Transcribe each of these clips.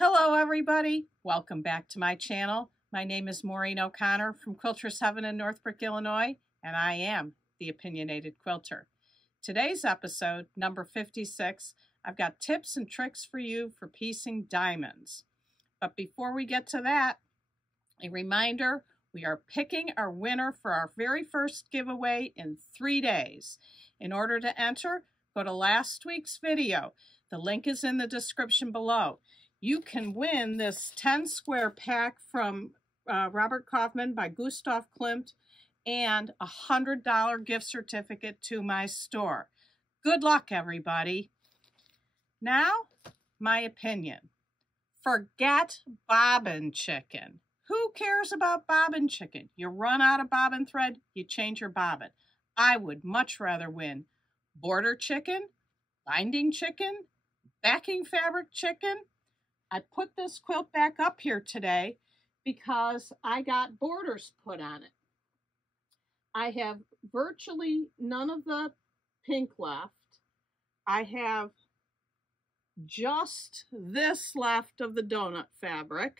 Hello everybody, welcome back to my channel. My name is Maureen O'Connor from Quilters Heaven in Northbrook, Illinois, and I am the Opinionated Quilter. Today's episode, number 56, I've got tips and tricks for you for piecing diamonds. But before we get to that, a reminder, we are picking our winner for our very first giveaway in 3 days. In order to enter, go to last week's video. The link is in the description below. You can win this 10 square pack from Robert Kaufman by Gustav Klimt and a $100 gift certificate to my store. Good luck, everybody. Now, my opinion. Forget bobbin chicken. Who cares about bobbin chicken? You run out of bobbin thread, you change your bobbin. I would much rather win border chicken, binding chicken, backing fabric chicken. I put this quilt back up here today because I got borders put on it. I have virtually none of the pink left. I have just this left of the donut fabric.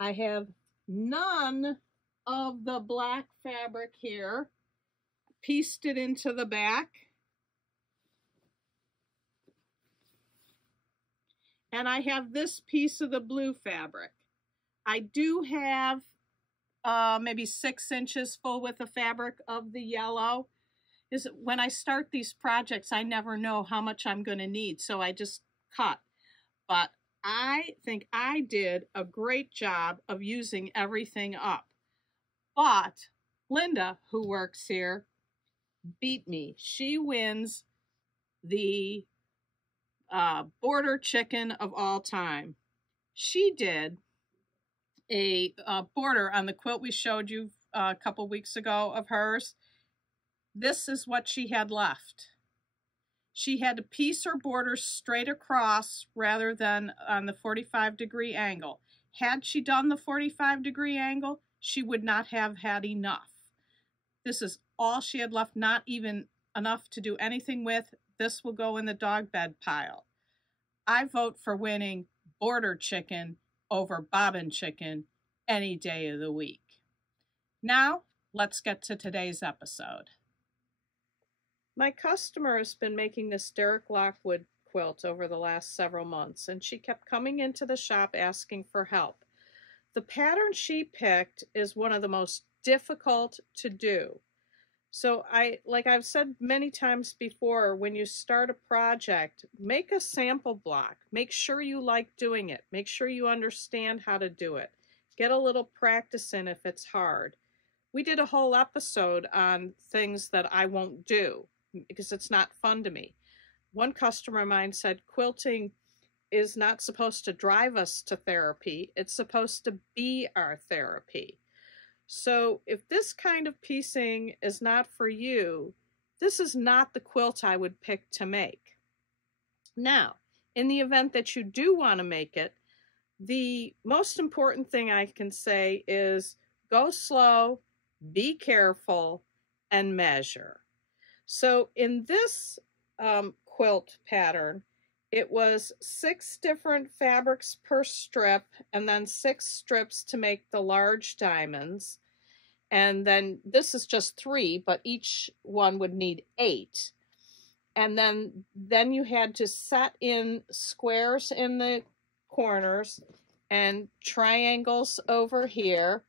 I have none of the black fabric here. Pieced it into the back. And I have this piece of the blue fabric. I do have maybe 6 inches full with the fabric of the yellow. When I start these projects, I never know how much I'm going to need, so I just cut. But I think I did a great job of using everything up. But Linda, who works here, beat me. She wins the border chicken of all time. She did a border on the quilt we showed you a couple weeks ago of hers. This is what she had left. She had to piece her border straight across rather than on the 45-degree angle. Had she done the 45-degree angle, she would not have had enough. This is all she had left, not even enough to do anything with. This will go in the dog bed pile. I vote for winning border chicken over bobbin chicken any day of the week. Now, let's get to today's episode. My customer has been making this Derek Lockwood quilt over the last several months, and she kept coming into the shop asking for help. The pattern she picked is one of the most difficult to do. So like I've said many times before, when you start a project, make a sample block. Make sure you like doing it. Make sure you understand how to do it. Get a little practice in if it's hard. We did a whole episode on things that I won't do because it's not fun to me. One customer of mine said quilting is not supposed to drive us to therapy. It's supposed to be our therapy. So if this kind of piecing is not for you, this is not the quilt I would pick to make. Now, in the event that you do want to make it, the most important thing I can say is go slow, be careful, and measure. So in this quilt pattern, it was 6 different fabrics per strip and then 6 strips to make the large diamonds. And then this is just 3, but each one would need 8. And then you had to set in squares in the corners and triangles over here.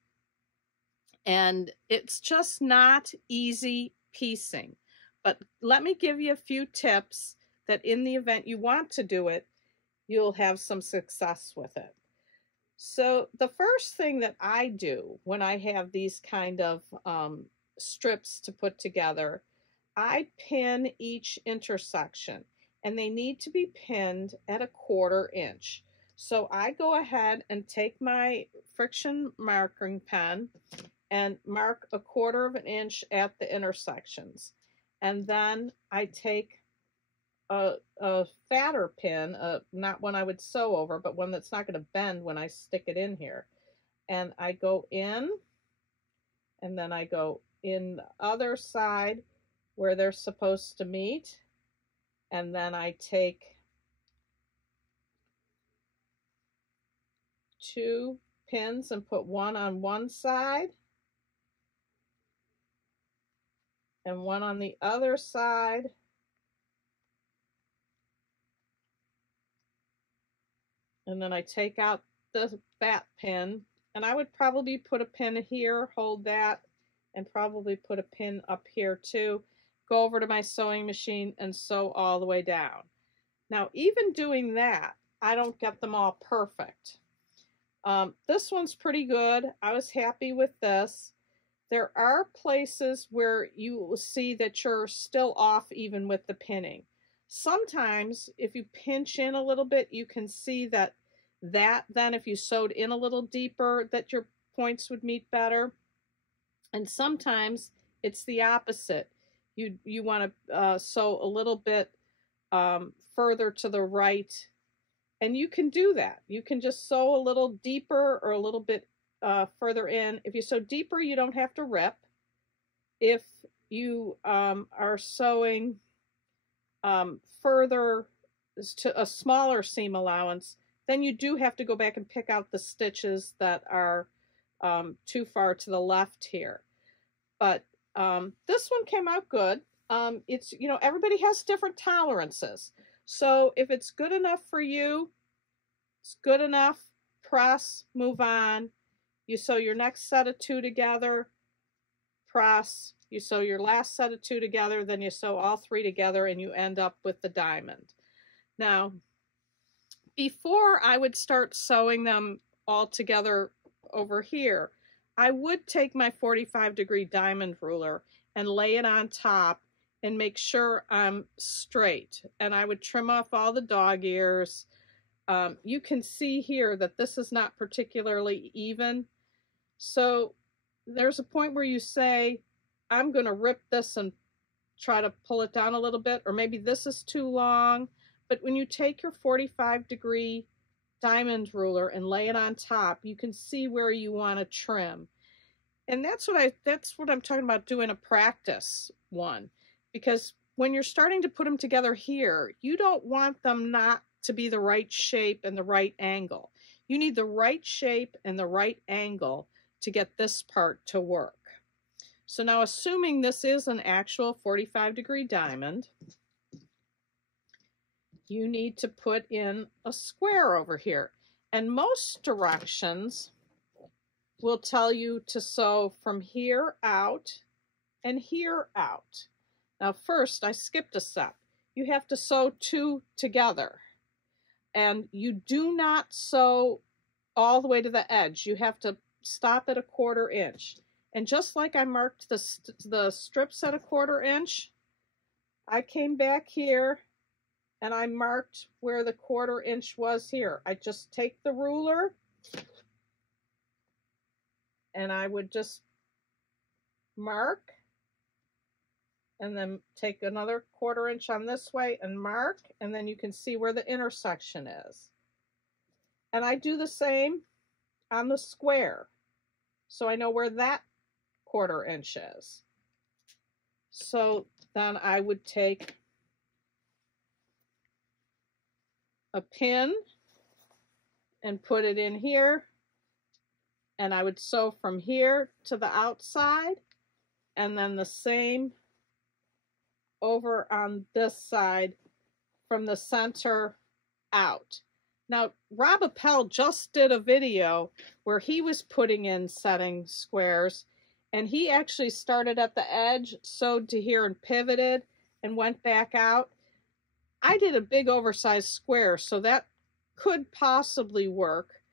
And it's just not easy piecing. But let me give you a few tips that in the event you want to do it, you'll have some success with it. So the first thing that I do when I have these kind of strips to put together, I pin each intersection, and they need to be pinned at 1/4 inch. So I go ahead and take my friction marking pen and mark 1/4 inch at the intersections. And then I take a fatter pin, not one I would sew over, but one that's not going to bend when I stick it in here. And I go in, and then I go in the other side where they're supposed to meet, and then I take 2 pins and put one on one side and one on the other side. And then I take out that pin, and I would probably put a pin here, hold that, and probably put a pin up here too. Go over to my sewing machine and sew all the way down. Now, even doing that, I don't get them all perfect. This one's pretty good. I was happy with this. There are places where you will see that you're still off even with the pinning. Sometimes if you pinch in a little bit, you can see that then if you sewed in a little deeper, that your points would meet better. And sometimes it's the opposite. You want to sew a little bit further to the right, and you can do that. You can just sew a little deeper or a little bit further in. If you sew deeper, you don't have to rip. If you are sewing further to a smaller seam allowance, then you do have to go back and pick out the stitches that are too far to the left here. But this one came out good. It's, you know, everybody has different tolerances. So if it's good enough for you, it's good enough. Press, move on. You sew your next set of 2 together, press, you sew your last set of 2 together, then you sew all 3 together and you end up with the diamond. Now, before I would start sewing them all together over here, I would take my 45-degree diamond ruler and lay it on top and make sure I'm straight. And I would trim off all the dog ears. You can see here that this is not particularly even. So there's a point where you say, I'm going to rip this and try to pull it down a little bit, or maybe this is too long. But when you take your 45-degree diamond ruler and lay it on top, you can see where you want to trim. And that's what I'm talking about doing a practice one. Because when you're starting to put them together here, you don't want them not to be the right shape and the right angle. You need the right shape and the right angle to get this part to work. So now, assuming this is an actual 45-degree diamond, you need to put in a square over here. And most directions will tell you to sew from here out and here out. Now first, I skipped a step. You have to sew 2 together. And you do not sew all the way to the edge. You have to stop at a 1/4 inch. And just like I marked the strips at a 1/4 inch, I came back here and I marked where the 1/4 inch was here. I just take the ruler and I would just mark, and then take another 1/4 inch on this way and mark, and then you can see where the intersection is. And I do the same on the square, so I know where that 1/4 inch is. So then I would take a pin and put it in here, and I would sew from here to the outside, and then the same over on this side from the center out. Now, Rob Appel just did a video where he was putting in setting squares, and he actually started at the edge, sewed to here and pivoted and went back out. I did a big oversized square, so that could possibly work.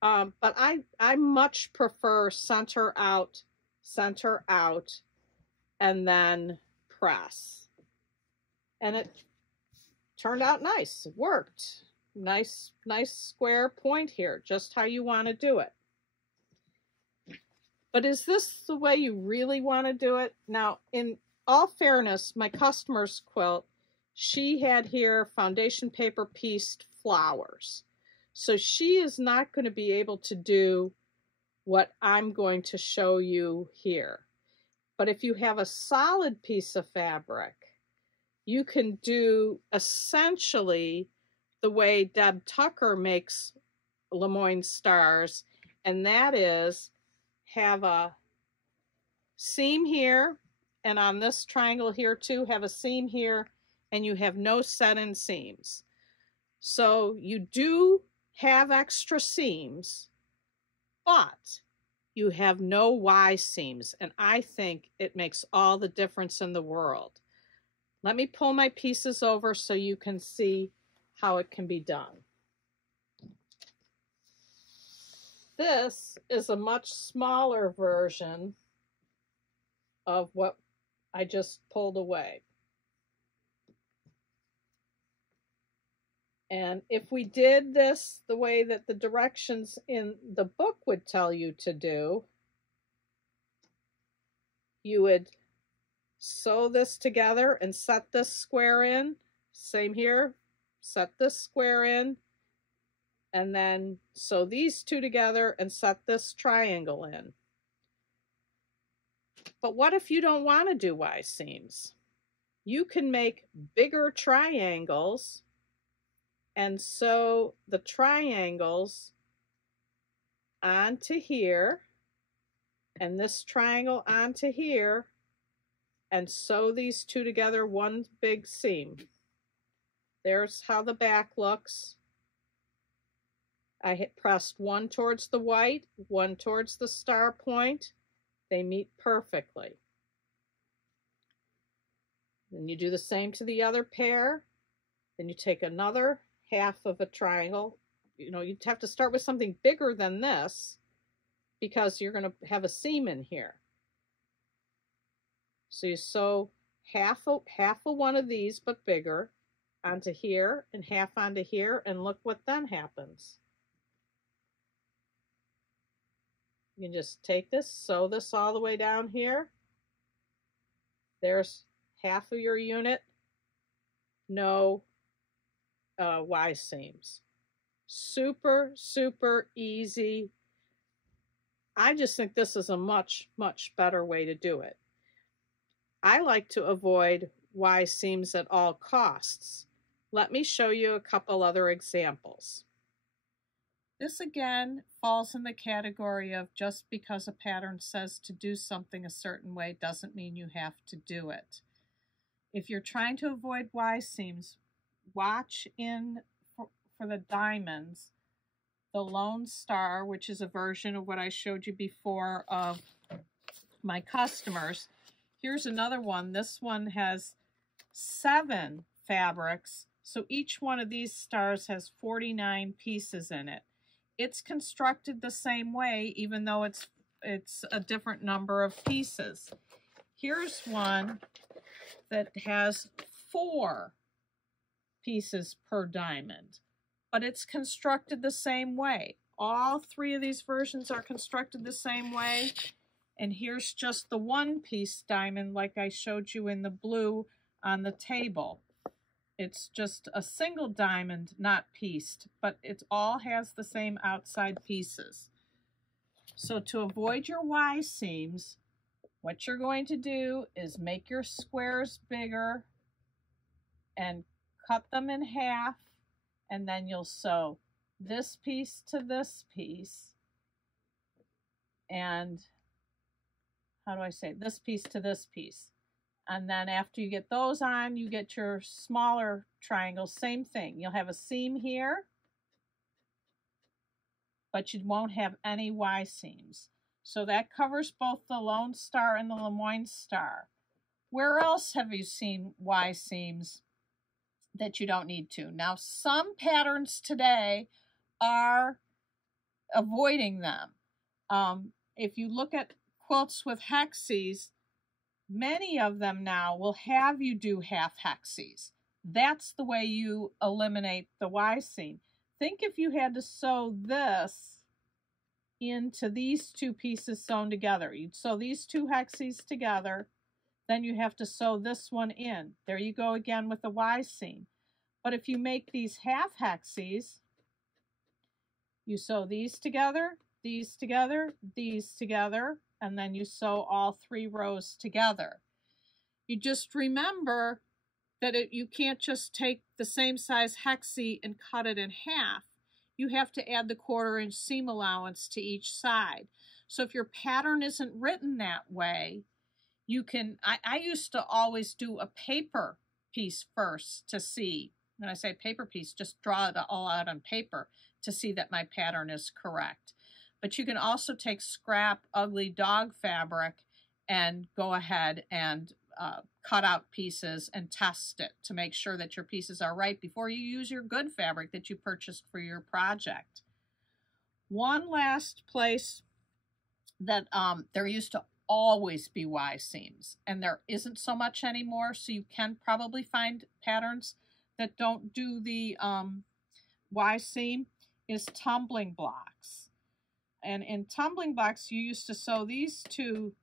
But I much prefer center out, and then press. And it turned out nice. It worked. Nice square point here, just how you want to do it. But is this the way you really want to do it? Now, in all fairness, my customer's quilt, she had here foundation paper pieced flowers. So she is not going to be able to do what I'm going to show you here. But if you have a solid piece of fabric, you can do essentially the way Deb Tucker makes Lemoyne stars, and that is have a seam here, and on this triangle here too, have a seam here, and you have no set-in seams. So you do have extra seams, but you have no Y seams, and I think it makes all the difference in the world. Let me pull my pieces over so you can see how it can be done. This is a much smaller version of what I just pulled away. And if we did this the way that the directions in the book would tell you to do, you would sew this together and set this square in. Same here, set this square in, and then sew these two together and set this triangle in. But what if you don't want to do Y seams? You can make bigger triangles and sew the triangles onto here, and this triangle onto here, and sew these two together, one big seam. There's how the back looks. I pressed one towards the white, one towards the star point. They meet perfectly. Then you do the same to the other pair. Then you take another half of a triangle. You know, you'd have to start with something bigger than this because you're going to have a seam in here. So you sew half of one of these, but bigger, onto here and half onto here, and look what then happens. You can just take this, sew this all the way down here. There's half of your unit. No Y seams. Super, super easy. I just think this is a much, much better way to do it. I like to avoid Y seams at all costs. Let me show you a couple other examples. This again falls in the category of just because a pattern says to do something a certain way doesn't mean you have to do it. If you're trying to avoid Y seams, watch in for the diamonds, the Lone Star, which is a version of what I showed you before of my customers. Here's another one. This one has 7 fabrics, so each one of these stars has 49 pieces in it. It's constructed the same way, even though it's a different number of pieces. Here's one that has 4 pieces per diamond, but it's constructed the same way. All 3 of these versions are constructed the same way. And here's just the 1-piece diamond like I showed you in the blue on the table. It's just a single diamond, not pieced, but it all has the same outside pieces. So to avoid your Y seams, what you're going to do is make your squares bigger and cut them in half, and then you'll sew this piece to this piece, and how do I say, this piece to this piece. And then after you get those on, you get your smaller triangles, same thing. You'll have a seam here, but you won't have any Y seams. So that covers both the Lone Star and the Lemoyne Star. Where else have you seen Y seams that you don't need to? Now, some patterns today are avoiding them. If you look at quilts with hexes, many of them now will have you do half hexes. That's the way you eliminate the Y seam. Think if you had to sew this into these 2 pieces sewn together. You'd sew these 2 hexes together, then you have to sew this one in. There you go again with the Y seam. But if you make these half hexes, you sew these together, these together, these together, and then you sew all 3 rows together. You just remember that you can't just take the same size hexie and cut it in half. you have to add the 1/4 inch seam allowance to each side. So if your pattern isn't written that way, you can, I used to always do a paper piece first to see. When I say paper piece, just draw it all out on paper to see that my pattern is correct. But you can also take scrap ugly dog fabric and go ahead and cut out pieces and test it to make sure that your pieces are right before you use your good fabric that you purchased for your project. One last place that there used to always be Y seams, and there isn't so much anymore, so you can probably find patterns that don't do the Y seam, is tumbling blocks. And in tumbling blocks, you used to sew these two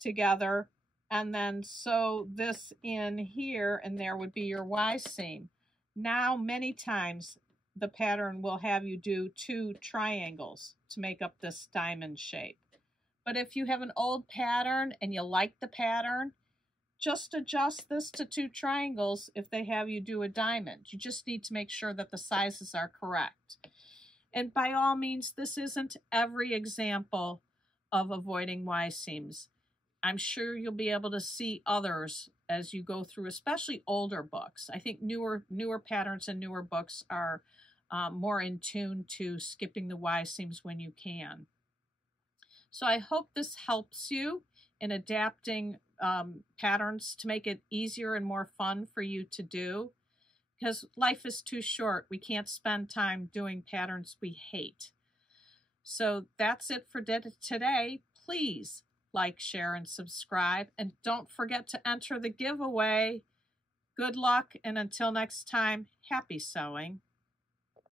together and then sew this in here, and there would be your Y seam. Now, many times, the pattern will have you do 2 triangles to make up this diamond shape. But if you have an old pattern and you like the pattern, just adjust this to 2 triangles if they have you do a diamond. You just need to make sure that the sizes are correct. And by all means, this isn't every example of avoiding Y seams. I'm sure you'll be able to see others as you go through, especially older books. I think newer patterns and newer books are more in tune to skipping the Y seams when you can. So I hope this helps you in adapting patterns to make it easier and more fun for you to do, because life is too short. We can't spend time doing patterns we hate. So that's it for today. Please like, share, and subscribe. And don't forget to enter the giveaway. Good luck, and until next time, happy sewing.